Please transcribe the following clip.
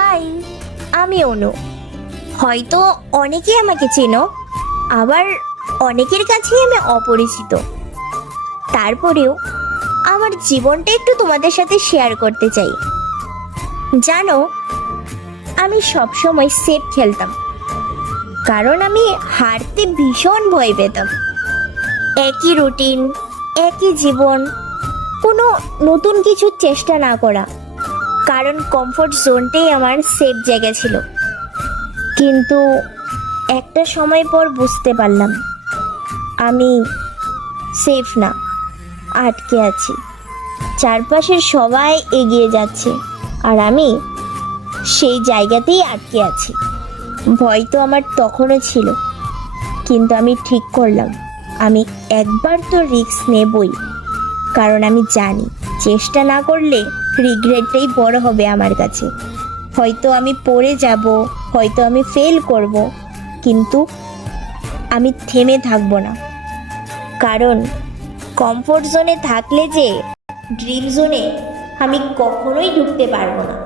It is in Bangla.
হাই, আমি অনু। হয়তো অনেকেই আমাকে চেনো, আবার অনেকের কাছেই আমি অপরিচিত। তারপরেও আমার জীবনটা একটু তোমাদের সাথে শেয়ার করতে চাই। জানো, আমি সবসময় সেফ খেলতাম, কারণ আমি হারতে ভীষণ ভয় পেতাম। একই রুটিন, একই জীবন, কোনো নতুন কিছুর চেষ্টা না করা, কারণ কমফোর্ট জোনটাই আমার সেফ জায়গা ছিল। কিন্তু একটা সময় পর বুঝতে পারলাম আমি সেফ না, আটকে আছি। চারপাশের সবাই এগিয়ে যাচ্ছে, আর আমি সেই জায়গাতেই আটকে আছি। ভয় তো আমার তখনও ছিল, কিন্তু আমি ঠিক করলাম আমি একবার তো রিস্ক নেবই, কারণ আমি জানি চেষ্টা না করলে রিগ্রেটটাই বড় হবে আমার কাছে। হয়তো আমি পড়ে যাব, হয়তো আমি ফেল করব, কিন্তু আমি থেমে থাকবো না। কারণ কমফোর্ট জোনে থাকলে যে ড্রিম জোনে আমি কখনোই ঢুকতে পারবো না।